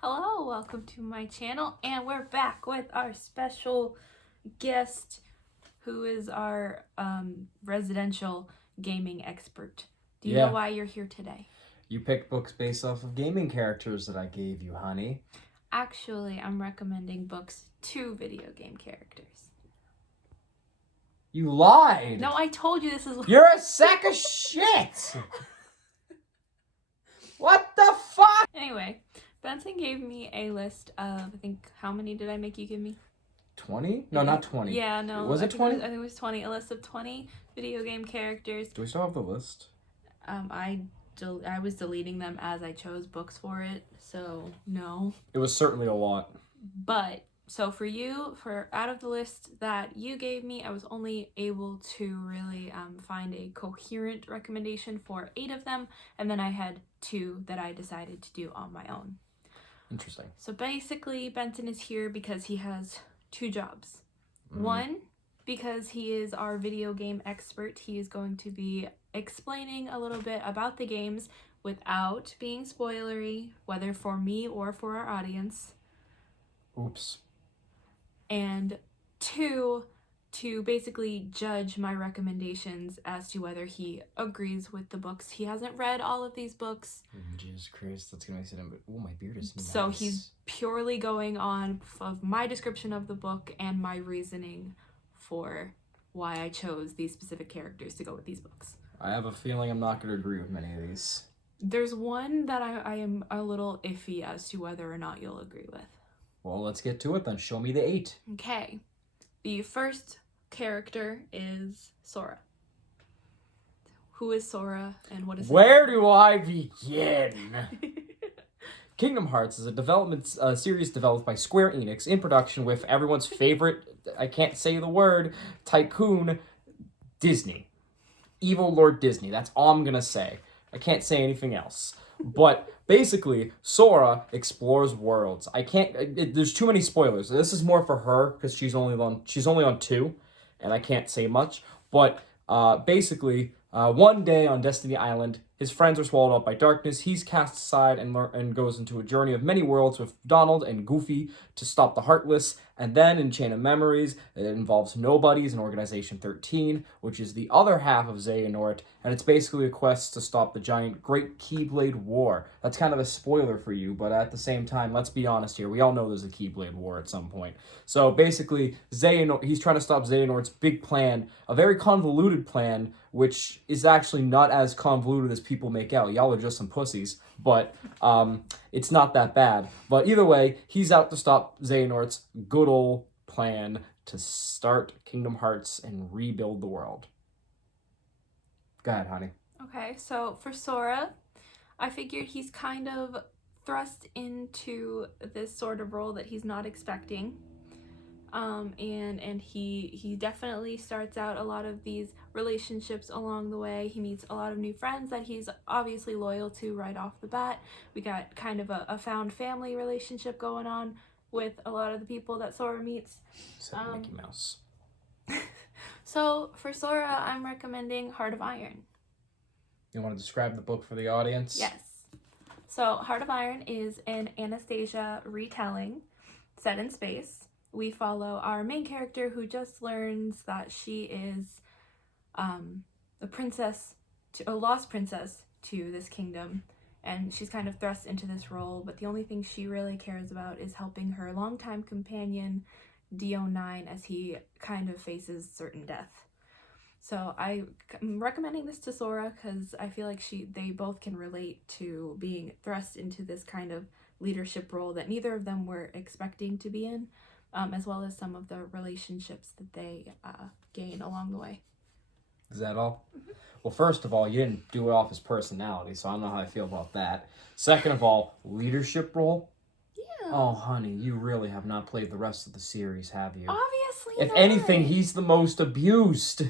Hello, welcome to my channel, and we're back with our special guest who is our residential gaming expert. Do you know why you're here today? You picked books based off of gaming characters that I gave you, honey. Actually, I'm recommending books to video game characters. You lied! No, I told you this is... You're a sack of shit! What the fuck? Anyway, Benson gave me a list of, I think, how many did I make you give me? 20? No, not 20. Yeah, no. Was it 20? I think it was 20. A list of 20 video game characters. Do we still have the list? I was deleting them as I chose books for it, so no. It was certainly a lot. But, so for you, out of the list that you gave me, I was only able to really find a coherent recommendation for 8 of them, and then I had 2 that I decided to do on my own. Interesting. So basically, Benson is here because he has 2 jobs. One, because he is our video game expert. He is going to be explaining a little bit about the games without being spoilery, whether for me or for our audience. Oops. And 2, to basically judge my recommendations as to whether he agrees with the books. He hasn't read all of these books. Jesus Christ, that's gonna make sense. But oh, my beard is nice. So he's purely going on of my description of the book and my reasoning for why I chose these specific characters to go with these books. I have a feeling I'm not gonna agree with many of these. There's one that I am a little iffy as to whether or not you'll agree with. Well, let's get to it then. Show me the 8. Okay. The first character is Sora. Who is Sora and what is Where do I begin? Kingdom Hearts is a series developed by Square Enix in production with everyone's favorite, I can't say the word, tycoon, Disney. Evil Lord Disney. That's all I'm gonna say. I can't say anything else. But basically, Sora explores worlds. There's too many spoilers. This is more for her because she's only on 2, and I can't say much. But basically, one day on Destiny Island, his friends are swallowed up by darkness. He's cast aside and goes into a journey of many worlds with Donald and Goofy to stop the Heartless. And then in Chain of Memories, it involves Nobodies and Organization 13, which is the other half of Xehanort. And it's basically a quest to stop the giant Great Keyblade War. That's kind of a spoiler for you, but at the same time, let's be honest here. We all know there's a Keyblade War at some point. So basically, he's trying to stop Xehanort's big plan, a very convoluted plan, which is actually not as convoluted as people make out. Y'all are just some pussies, but it's not that bad. But either way, he's out to stop Xehanort's good old plan to start Kingdom Hearts and rebuild the world. Go ahead, honey. Okay, so for Sora, I figured he's kind of thrust into this sort of role that he's not expecting. And he definitely starts out a lot of these relationships along the way. He meets a lot of new friends that he's obviously loyal to right off the bat. We got kind of a found family relationship going on with a lot of the people that Sora meets. Mickey Mouse. So for Sora, I'm recommending Heart of Iron. You want to describe the book for the audience? Yes. So Heart of Iron is an Anastasia retelling set in space. We follow our main character who just learns that she is a lost princess to this kingdom, and she's kind of thrust into this role, but the only thing she really cares about is helping her longtime companion D09 as he kind of faces certain death. So I'm recommending this to Sora because I feel like they both can relate to being thrust into this kind of leadership role that neither of them were expecting to be in, as well as some of the relationships that they gain along the way. Is that all? Mm-hmm. Well, first of all, you didn't do it off his personality, so I don't know how I feel about that. Second of all, leadership role? Yeah. Oh, honey, you really have not played the rest of the series, have you? Obviously If not. anything, he's the most abused.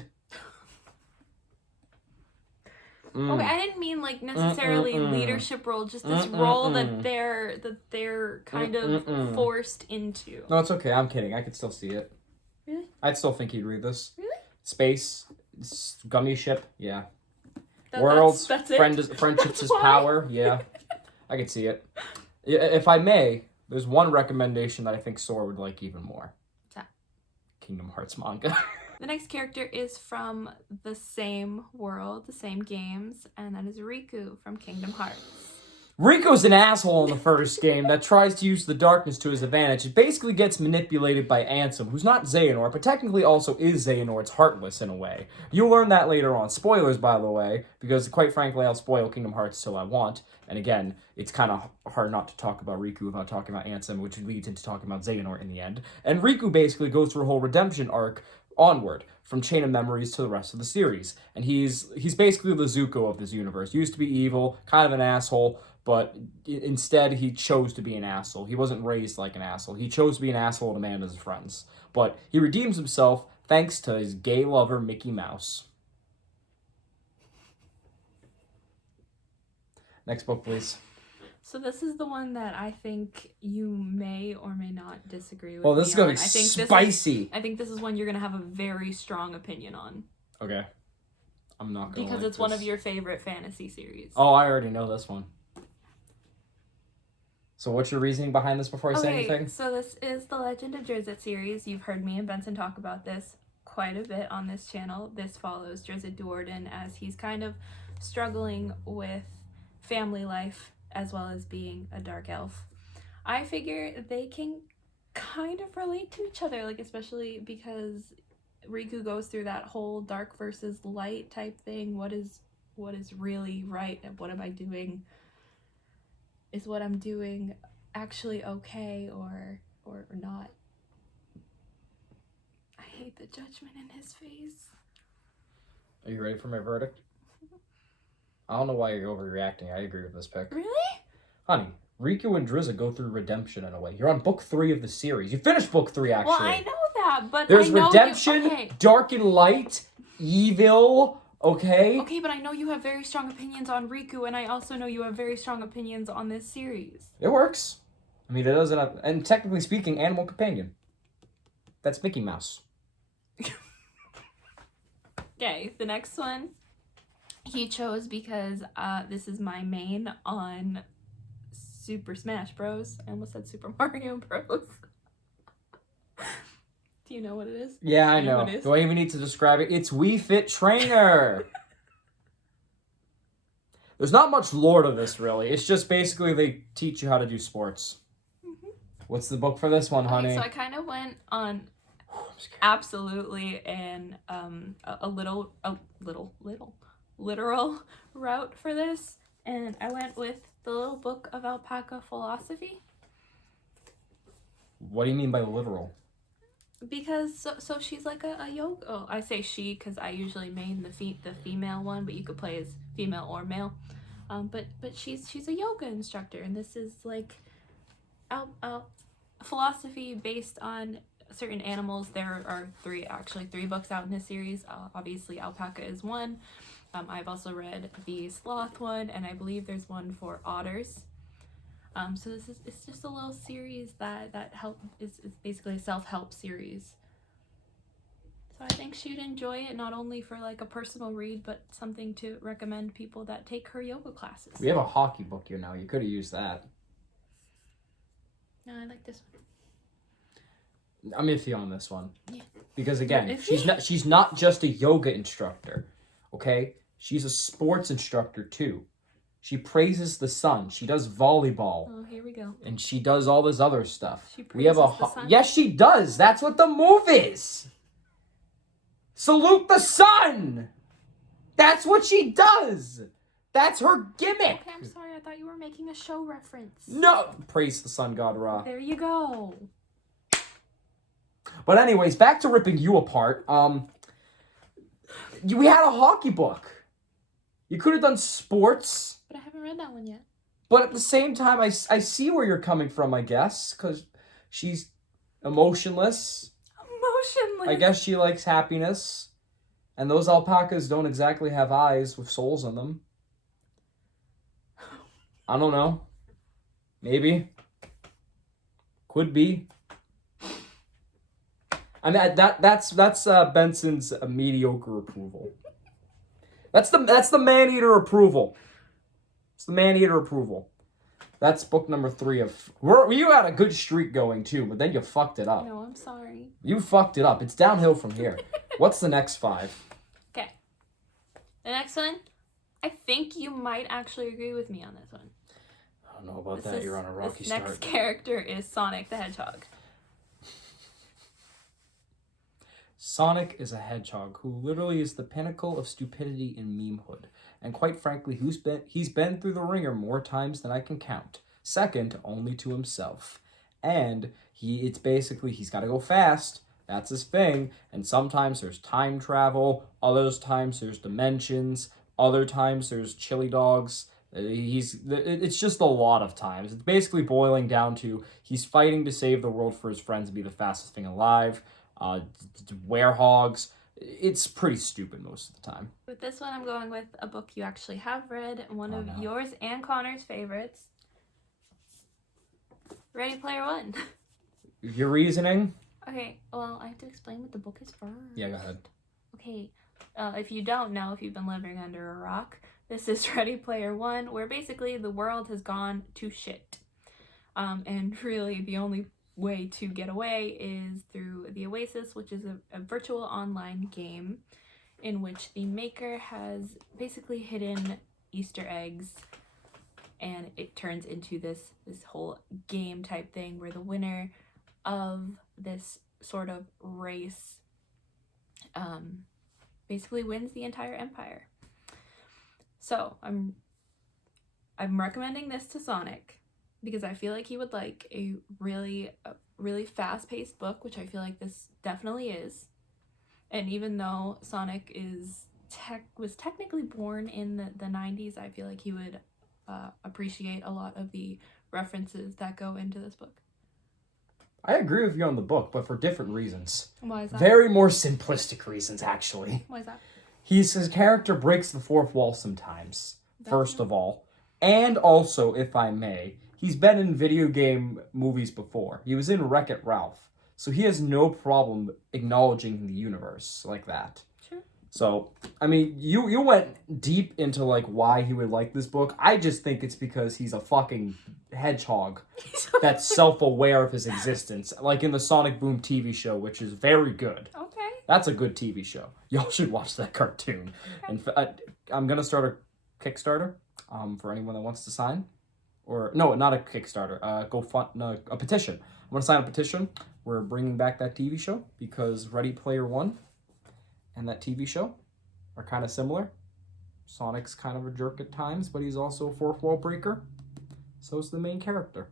Okay, I didn't mean like necessarily leadership role, just this role that they're kind of forced into. No, it's okay. I'm kidding. I could still see it. Really? I'd still think he'd read this. Really? Space, gummy ship, yeah. Worlds, that's friendship's his power, yeah. I could see it. If I may, there's one recommendation that I think Sora would like even more. What's that? Kingdom Hearts manga. The next character is from the same world, the same games, and that is Riku from Kingdom Hearts. Riku's an asshole in the first game that tries to use the darkness to his advantage. It basically gets manipulated by Ansem, who's not Xehanort, but technically also is Xehanort's Heartless in a way. You'll learn that later on. Spoilers, by the way, because quite frankly, I'll spoil Kingdom Hearts till I want. And again, it's kind of hard not to talk about Riku without talking about Ansem, which leads into talking about Xehanort in the end. And Riku basically goes through a whole redemption arc onward, from Chain of Memories to the rest of the series. And he's basically the Zuko of this universe. Used to be evil, kind of an asshole, but instead he chose to be an asshole. He wasn't raised like an asshole. He chose to be an asshole to man his friends. But he redeems himself thanks to his gay lover, Mickey Mouse. Next book, please. So this is the one that I think you may or may not disagree with. Oh, this is going to be spicy. I think this is one you're going to have a very strong opinion on. Okay. I'm not going to Because it's one of your favorite fantasy series. Oh, I already know this one. So what's your reasoning behind this before I say anything? So this is the Legend of Drizzt series. You've heard me and Benson talk about this quite a bit on this channel. This follows Drizzt Do'Urden as he's kind of struggling with family life as well as being a dark elf. I figure they can kind of relate to each other, like especially because Riku goes through that whole dark versus light type thing. What is really right and what am I doing? Is what I'm doing actually okay or not? I hate the judgment in his face. Are you ready for my verdict? I don't know why you're overreacting. I agree with this pick. Really? Honey, Riku and Drizzt go through redemption in a way. You're on book 3 of the series. You finished book 3, actually. Well, I know that, but there's I know redemption, dark and light, evil, okay? Okay, but I know you have very strong opinions on Riku, and I also know you have very strong opinions on this series. It works. I mean, it doesn't have... And technically speaking, animal companion. That's Mickey Mouse. Okay, the next one he chose because this is my main on Super Smash Bros. I almost said Super Mario Bros. Do you know what it is? Yeah, I know. Do I even need to describe it? It's Wii Fit Trainer. There's not much lore to this, really. It's just basically they teach you how to do sports. Mm-hmm. What's the book for this one, honey? So I kind of went on absolutely an a literal route for this, and I went with the little book of Alpaca Philosophy. What do you mean by literal? Because so she's like a yoga. Oh, I say she because I usually main the female one, but you could play as female or male. But she's a yoga instructor, and this is like philosophy based on certain animals. There are three books out in this series. Obviously, Alpaca is one. I've also read the sloth one, and I believe there's one for otters. So it's just a little series that is basically a self-help series. So I think she'd enjoy it, not only for like a personal read, but something to recommend people that take her yoga classes. We have a hockey book here now. You could have used that. No, I like this one. I'm iffy on this one. Yeah. Because again, she's not just a yoga instructor, okay? She's a sports instructor too. She praises the sun. She does volleyball. Oh, here we go. And she does all this other stuff. She praises the sun? Yes, she does. That's what the move is. Salute the sun. That's what she does. That's her gimmick. Okay, I'm sorry. I thought you were making a show reference. No. Praise the sun god Ra. There you go. But anyways, back to ripping you apart. We had a hockey book. You could have done sports. But I haven't read that one yet. But at the same time, I see where you're coming from, I guess. Because she's emotionless. Emotionless. I guess she likes happiness. And those alpacas don't exactly have eyes with souls in them. I don't know. Maybe. Could be. I mean, that's Benson's mediocre approval. That's the man-eater approval. It's the man-eater approval. That's book number 3 of... You had a good streak going, too, but then you fucked it up. No, I'm sorry. You fucked it up. It's downhill from here. What's the next 5? Okay. The next one, I think you might actually agree with me on this one. I don't know about that. You're on a rocky start. Next character is Sonic the Hedgehog. Sonic is a hedgehog who literally is the pinnacle of stupidity in memehood. And quite frankly, he's been through the ringer more times than I can count. Second only to himself. And he's got to go fast. That's his thing. And sometimes there's time travel. Other times there's dimensions. Other times there's chili dogs. It's just a lot of times. It's basically boiling down to he's fighting to save the world for his friends and be the fastest thing alive. Werehogs. It's pretty stupid most of the time. With this one, I'm going with a book you actually have read, one of yours and Connor's favorites. Ready Player One. Your reasoning? Okay, well, I have to explain what the book is first. Yeah, go ahead. Okay, if you don't know, if you've been living under a rock, this is Ready Player One, where basically the world has gone to shit. And really the only way to get away is through the Oasis, which is a virtual online game in which the maker has basically hidden Easter eggs, and it turns into this whole game type thing where the winner of this sort of race basically wins the entire empire. So I'm recommending this to Sonic because I feel like he would like a really fast-paced book, which I feel like this definitely is. And even though Sonic was technically born in the 90s, I feel like he would appreciate a lot of the references that go into this book. I agree with you on the book, but for different reasons. Why is that? Very more simplistic reasons, actually. Why is that? His character breaks the fourth wall sometimes, first of all. And also, if I may, he's been in video game movies before. He was in Wreck-It Ralph. So he has no problem acknowledging the universe like that. Sure. So, I mean, you went deep into, like, why he would like this book. I just think it's because he's a fucking hedgehog that's self-aware of his existence. Like in the Sonic Boom TV show, which is very good. Okay. That's a good TV show. Y'all should watch that cartoon. And I'm going to start a Kickstarter for anyone that wants to sign. Or, no, not a Kickstarter. A petition. I'm going to sign a petition. We're bringing back that TV show because Ready Player One and that TV show are kind of similar. Sonic's kind of a jerk at times, but he's also a fourth wall breaker. So is the main character.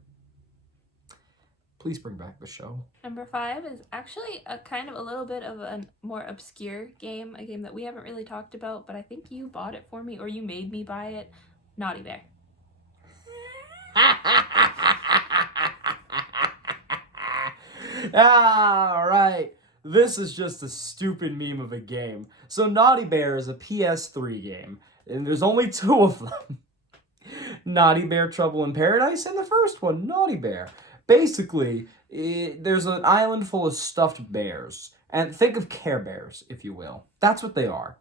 Please bring back the show. Number 5 is actually a little bit of a more obscure game, a game that we haven't really talked about, but I think you bought it for me or you made me buy it. Naughty Bear. All right. This is just a stupid meme of a game. So Naughty Bear is a PS3 game, and there's only 2 of them. Naughty Bear Trouble in Paradise and the first one, Naughty Bear. Basically, there's an island full of stuffed bears. And think of Care Bears, if you will. That's what they are.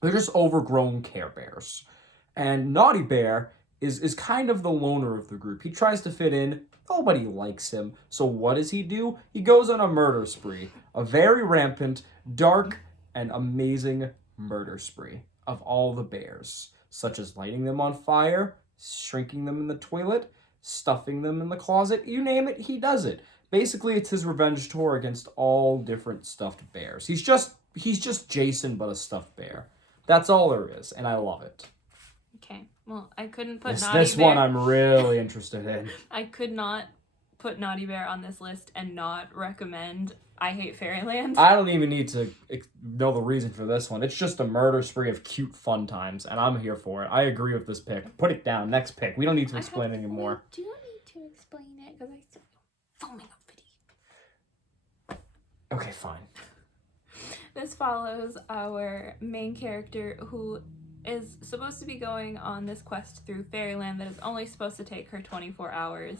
They're just overgrown Care Bears. And Naughty Bear is kind of the loner of the group. He tries to fit in. Nobody likes him. So what does he do? He goes on a murder spree. A very rampant, dark, and amazing murder spree of all the bears. Such as lighting them on fire, shrinking them in the toilet, stuffing them in the closet. You name it, he does it. Basically, it's his revenge tour against all different stuffed bears. He's just Jason, but a stuffed bear. That's all there is, and I love it. Okay. Well, I couldn't put Naughty Bear. This one I'm really interested in. I could not put Naughty Bear on this list and not recommend I Hate Fairyland. I don't even need to know the reason for this one. It's just a murder spree of cute fun times, and I'm here for it. I agree with this pick. Put it down. Next pick. We don't need to explain anymore. Do you need to explain it? Because I still filming a video. Okay, fine. This follows our main character who is supposed to be going on this quest through Fairyland that is only supposed to take her 24 hours.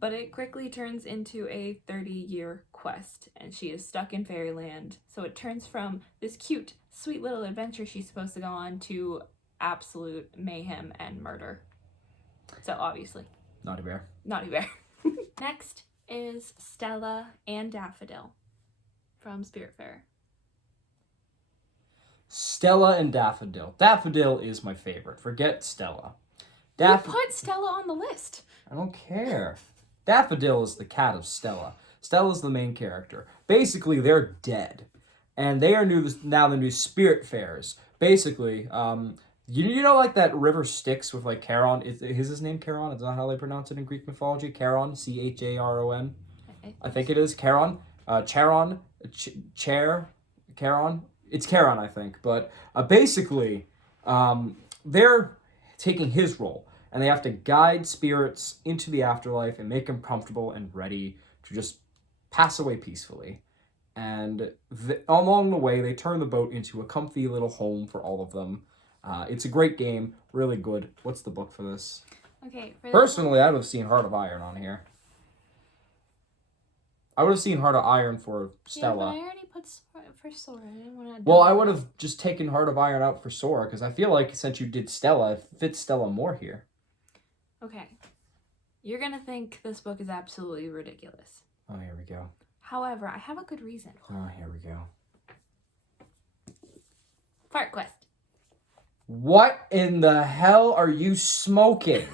But it quickly turns into a 30-year quest, and she is stuck in Fairyland. So it turns from this cute, sweet little adventure she's supposed to go on to absolute mayhem and murder. So obviously, Naughty Bear. Naughty Bear. Next is Stella and Daffodil from Spiritfarer. Stella and Daffodil. Daffodil is my favorite. Forget Stella. You put Stella on the list. I don't care. Daffodil is the cat of Stella. Stella's the main character. Basically, they're dead. And they are now the new Spiritfarers. Basically, you know like that river Styx with like Charon? Is his name Charon? Is that how they pronounce it in Greek mythology? Charon? Charon? I think it is. Charon? Charon? Charon? It's Charon, I think. But basically, they're taking his role. And they have to guide spirits into the afterlife and make them comfortable and ready to just pass away peacefully. And along the way, they turn the boat into a comfy little home for all of them. It's a great game, really good. What's the book for this? Okay. Personally, I would have seen Heart of Iron on here. I would have seen Heart of Iron for Stella. Yeah, but I already put for Sora. I didn't want to. Well, I would have just taken Heart of Iron out for Sora, because I feel like since you did Stella, it fits Stella more here. Okay. You're going to think this book is absolutely ridiculous. Oh, here we go. However, I have a good reason. Oh, here we go. Fart Quest. What in the hell are you smoking?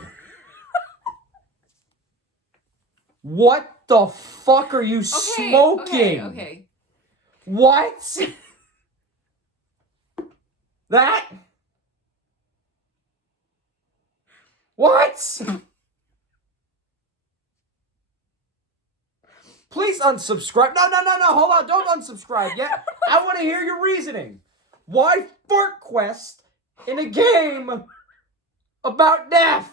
What the fuck are you smoking? Okay. What? That? What? Please unsubscribe. No, hold on. Don't unsubscribe yet. I want to hear your reasoning. Why Fart Quest in a game about death?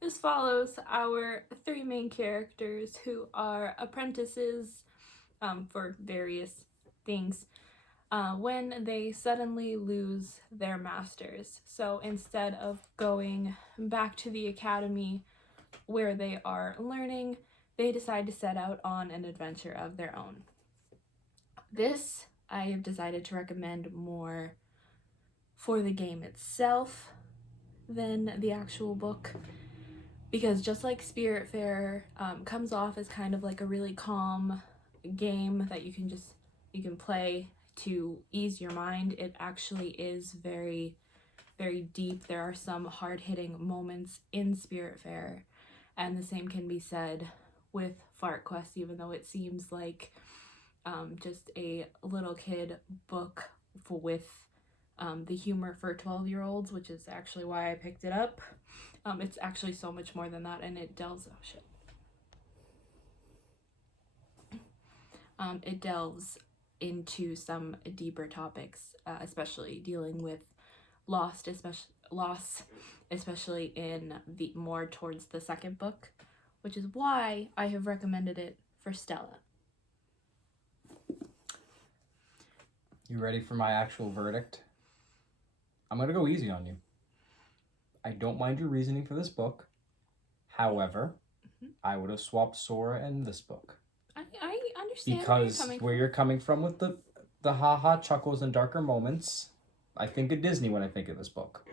This follows our three main characters who are apprentices for various things when they suddenly lose their masters. So instead of going back to the academy where they are learning, they decide to set out on an adventure of their own. This I have decided to recommend more for the game itself than the actual book, because just like Spiritfarer comes off as kind of like a really calm game that you can play to ease your mind, it actually is very, very deep. There are some hard-hitting moments in Spiritfarer, and the same can be said with Fart Quest, even though it seems like just a little kid book with the humor for 12-year-olds, which is actually why I picked it up. It's actually so much more than that, and it delves it delves into some deeper topics, especially dealing with loss, especially in the more towards the second book, which is why I have recommended it for Stella. You ready for my actual verdict? I'm gonna go easy on you. I don't mind your reasoning for this book. However, I would have swapped Sora and this book. I understand because where you're coming from with the haha chuckles and darker moments, I think of Disney when I think of this book.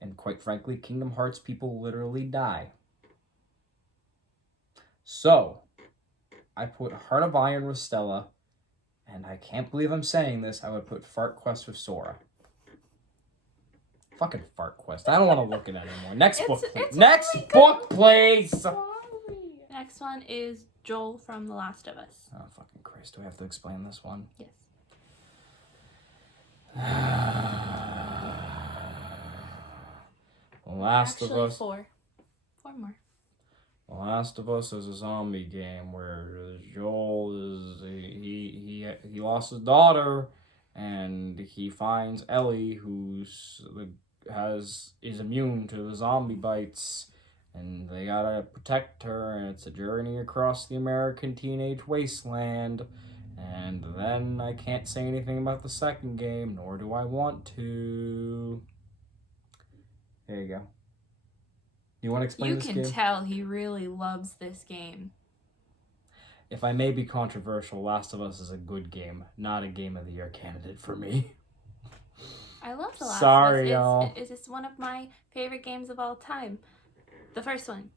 And quite frankly, Kingdom Hearts people literally die. So, I put Heart of Iron with Stella, and I can't believe I'm saying this, I would put Fart Quest with Sora. Fucking Fart Quest. I don't want to look at it anymore. Next book, please. Next book, please! Next one is Joel from The Last of Us. Oh, fucking Christ. Do we have to explain this one? Yes. Last of Us. Four more. The Last of Us is a zombie game where Joel is he lost his daughter, and he finds Ellie, who's is immune to the zombie bites, and they gotta protect her, and it's a journey across the American teenage wasteland. And then I can't say anything about the second game, nor do I want to. There you go. Do you want to explain this game? You can tell he really loves this game. if I may be controversial, Last of Us is a good game, not a Game of the Year candidate for me. I love The Last Sorry, of Us. y'all. It's one of my favorite games of all time. The first one.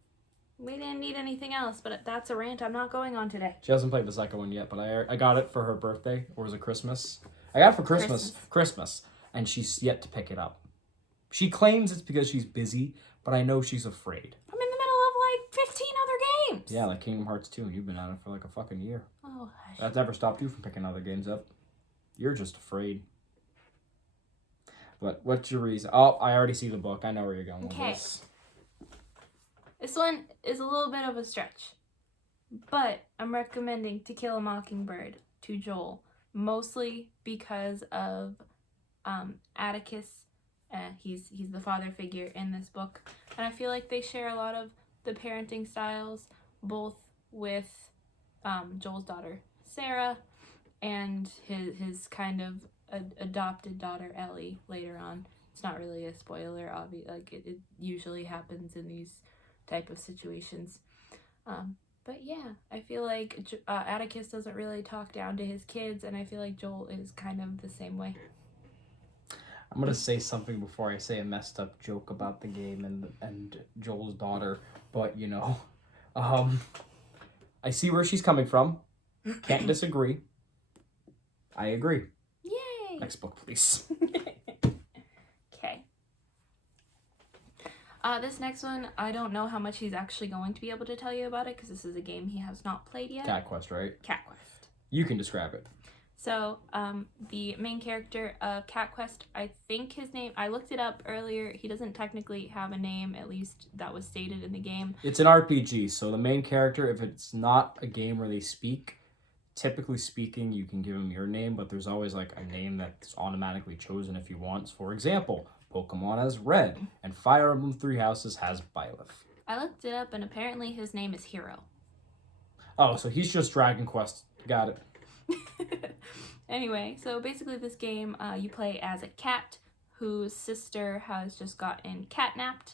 We didn't need anything else, but that's a rant I'm not going on today. She hasn't played the second one yet, but I got it for her birthday, or was it Christmas? I got it for Christmas, and she's yet to pick it up. She claims it's because she's busy, but I know she's afraid. I'm in the middle of like 15 other games. Yeah, like Kingdom Hearts 2, and you've been at it for like a fucking year. Oh, hush. That's never stopped you from picking other games up. You're just afraid. But what's your reason? Oh, I already see the book. I know where you're going with this. This one is a little bit of a stretch, but I'm recommending To Kill a Mockingbird to Joel, mostly because of Atticus. He's the father figure in this book, and I feel like they share a lot of the parenting styles, both with Joel's daughter Sarah and his kind of adopted daughter Ellie later on. It's not really a spoiler, obviously. Like it usually happens in these type of situations. But yeah, I feel like Atticus doesn't really talk down to his kids, and I feel like Joel is kind of the same way. I'm gonna say something before I say a messed up joke about the game and Joel's daughter, but you know, I see where she's coming from. Can't disagree. I agree. Yay! Next book, please. Okay. This next one, I don't know how much he's actually going to be able to tell you about it, because this is a game he has not played yet. Cat Quest, right? Cat Quest. You can describe it. So, the main character of Cat Quest, I think his name, I looked it up earlier, he doesn't technically have a name, at least that was stated in the game. It's an RPG, so the main character, if it's not a game where they speak, typically speaking, you can give him your name, but there's always like a name that's automatically chosen if you want. For example, Pokemon has Red, and Fire Emblem Three Houses has Byleth. I looked it up, and apparently his name is Hero. Oh, so he's just Dragon Quest. Got it. Anyway, so basically this game, you play as a cat whose sister has just gotten catnapped,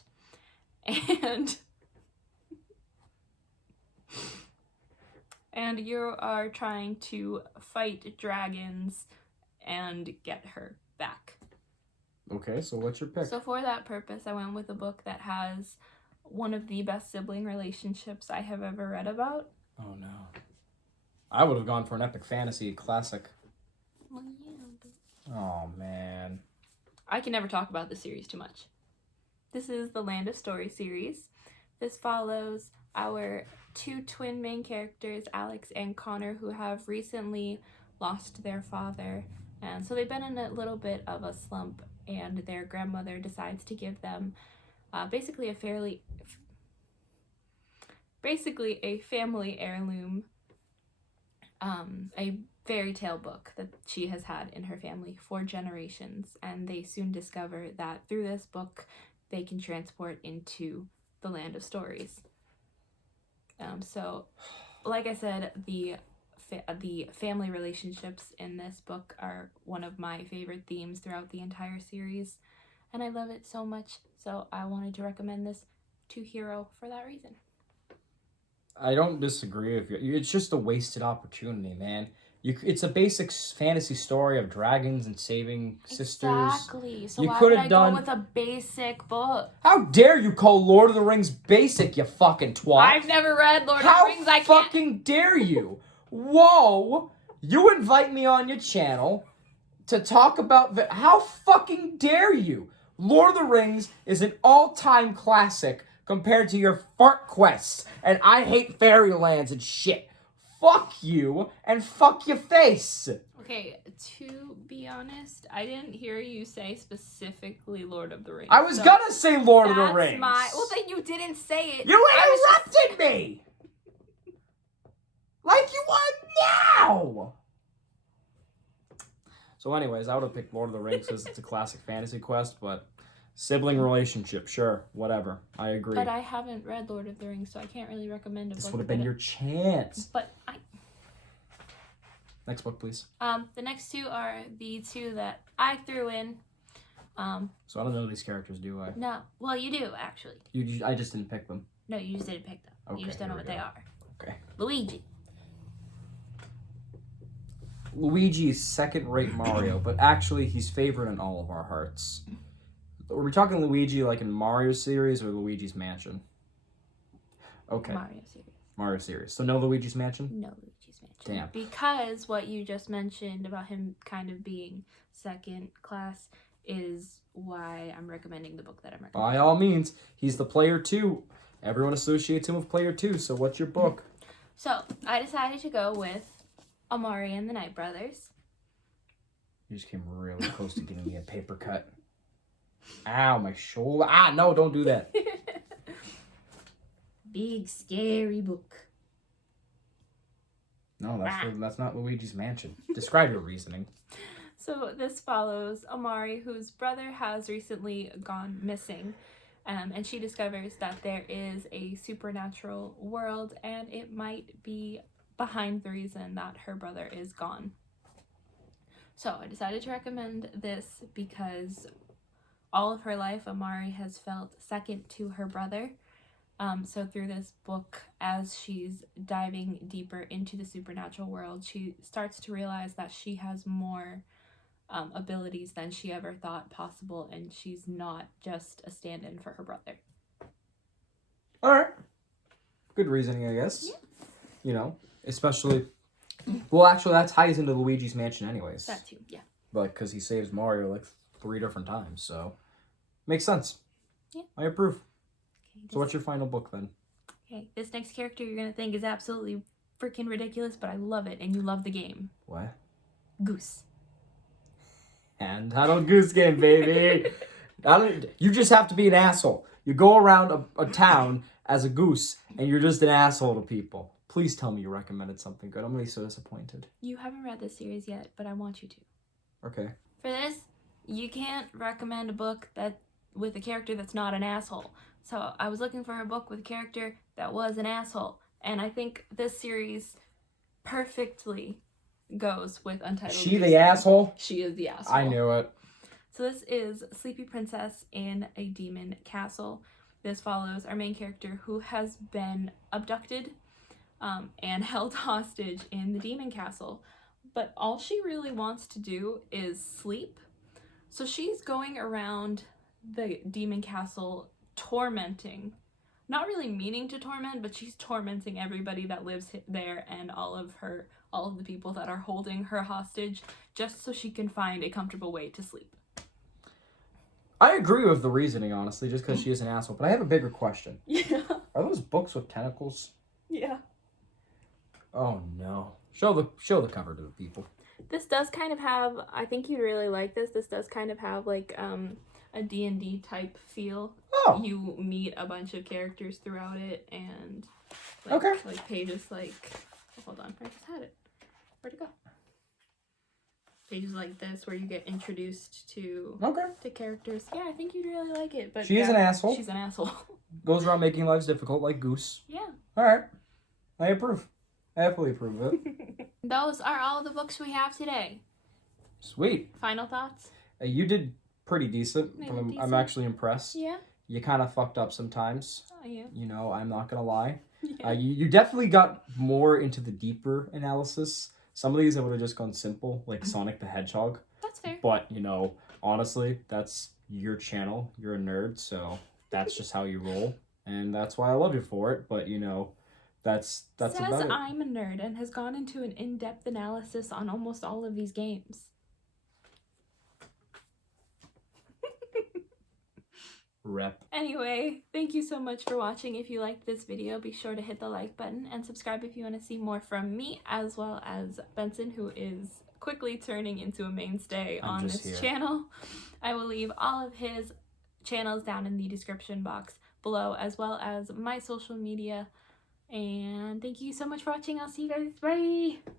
and you are trying to fight dragons and get her back. Okay, so what's your pick? So for that purpose, I went with a book that has one of the best sibling relationships I have ever read about. Oh no. I would have gone for an epic fantasy classic. Well, yeah, Oh man. I can never talk about this series too much. This is the Land of Story series. This follows our two twin main characters, Alex and Connor, who have recently lost their father. And so they've been in a little bit of a slump, and their grandmother decides to give them basically a family heirloom, a fairy tale book that she has had in her family for generations, and they soon discover that through this book they can transport into the Land of Stories. So like I said, the family relationships in this book are one of my favorite themes throughout the entire series, and I love it so much, so I wanted to recommend this to Hero for that reason. I don't disagree with you. It's just a wasted opportunity, man. It's a basic fantasy story of dragons and saving sisters. Exactly. So you why could would have I done go with a basic book? How dare you call Lord of the Rings basic, you fucking twat? I've never read Lord of the Rings. I can't. How fucking dare you? Whoa! You invite me on your channel to talk about how fucking dare you? Lord of the Rings is an all-time classic compared to your fart quests, and I hate Fairylands and shit. Fuck you, and fuck your face. Okay, to be honest, I didn't hear you say specifically Lord of the Rings. I was gonna say Lord of the Rings. Well, then you didn't say it. You interrupted me! Like you are now! So anyways, I would have picked Lord of the Rings because it's a classic fantasy quest, but sibling relationship, sure, whatever. I agree. But I haven't read Lord of the Rings, so I can't really recommend a book. This would have been your chance. But Next book, please. The next two are the two that I threw in. So I don't know these characters, do I? No. Well, you do, actually. I just didn't pick them. No, you just didn't pick them. Okay, You just don't know what they are. Okay. Luigi. Luigi's second-rate Mario, but actually he's favorite in all of our hearts. Are we talking Luigi like in Mario series or Luigi's Mansion? Okay. Mario series. So no Luigi's Mansion? No Luigi's Mansion. Damn. Because what you just mentioned about him kind of being second class is why I'm recommending the book that I'm recommending. By all means, he's the player 2. Everyone associates him with player 2, so what's your book? So, I decided to go with Amari and the Night Brothers. You just came really close to giving me a paper cut. Ow, my shoulder. Ah, no, don't do that. Big, scary book. No, that's not Luigi's Mansion. Describe your reasoning. So this follows Amari, whose brother has recently gone missing. And she discovers that there is a supernatural world and it might be behind the reason that her brother is gone. So I decided to recommend this because all of her life Amari has felt second to her brother. So through this book, as she's diving deeper into the supernatural world, she starts to realize that she has more abilities than she ever thought possible, and she's not just a stand-in for her brother. Alright. Good reasoning, I guess. Yeah. You know, especially... Well, actually, that ties into Luigi's Mansion anyways. That too, yeah. Like, because he saves Mario, like, 3 different times, so... Makes sense. Yeah. I approve. Okay, So what's your final book, then? Okay, this next character you're going to think is absolutely freaking ridiculous, but I love it, and you love the game. What? Goose. And Handheld Goose Game, baby! You just have to be an asshole. You go around a town as a goose, and you're just an asshole to people. Please tell me you recommended something good. I'm going to be so disappointed. You haven't read this series yet, but I want you to. Okay. For this, you can't recommend a book that with a character that's not an asshole. So I was looking for a book with a character that was an asshole, and I think this series perfectly goes with Untitled. She the asshole? She is the asshole. I knew it. So this is Sleepy Princess in a Demon Castle. This follows our main character who has been abducted and held hostage in the Demon Castle. But all she really wants to do is sleep. So she's going around the Demon Castle tormenting. Not really meaning to torment, but she's tormenting everybody that lives there and all of the people that are holding her hostage just so she can find a comfortable way to sleep. I agree with the reasoning, honestly, just because she is an asshole. But I have a bigger question. Yeah. Are those books with tentacles? Yeah. Oh, no. Show the cover to the people. This does kind of have, I think you'd really like this. This does kind of have like a D&D type feel. Oh. You meet a bunch of characters throughout it and like pages like, hold on, I just had it. Where'd it go? Pages like this where you get introduced to characters. Yeah, I think you'd really like it. But she is an asshole. She's an asshole. Goes around making lives difficult like Goose. Yeah. Alright. I approve. I happily approve of it. Those are all the books we have today. Sweet. Final thoughts? You did pretty decent. I'm actually impressed. Yeah. You kind of fucked up sometimes. Oh, yeah. You know, I'm not going to lie. Yeah. You definitely got more into the deeper analysis. Some of these I would have just gone simple, like Sonic the Hedgehog. That's fair. But, you know, honestly, that's your channel. You're a nerd, so that's just how you roll. And that's why I love you for it. But, you know, that's Says about it. I'm a nerd and has gone into an in-depth analysis on almost all of these games. Rep. Anyway, thank you so much for watching. If you liked this video, be sure to hit the like button and subscribe if you want to see more from me, as well as Benson, who is quickly turning into a mainstay on this channel. I will leave all of his channels down in the description box below, as well as my social media. And thank you so much for watching. I'll see you guys. Bye!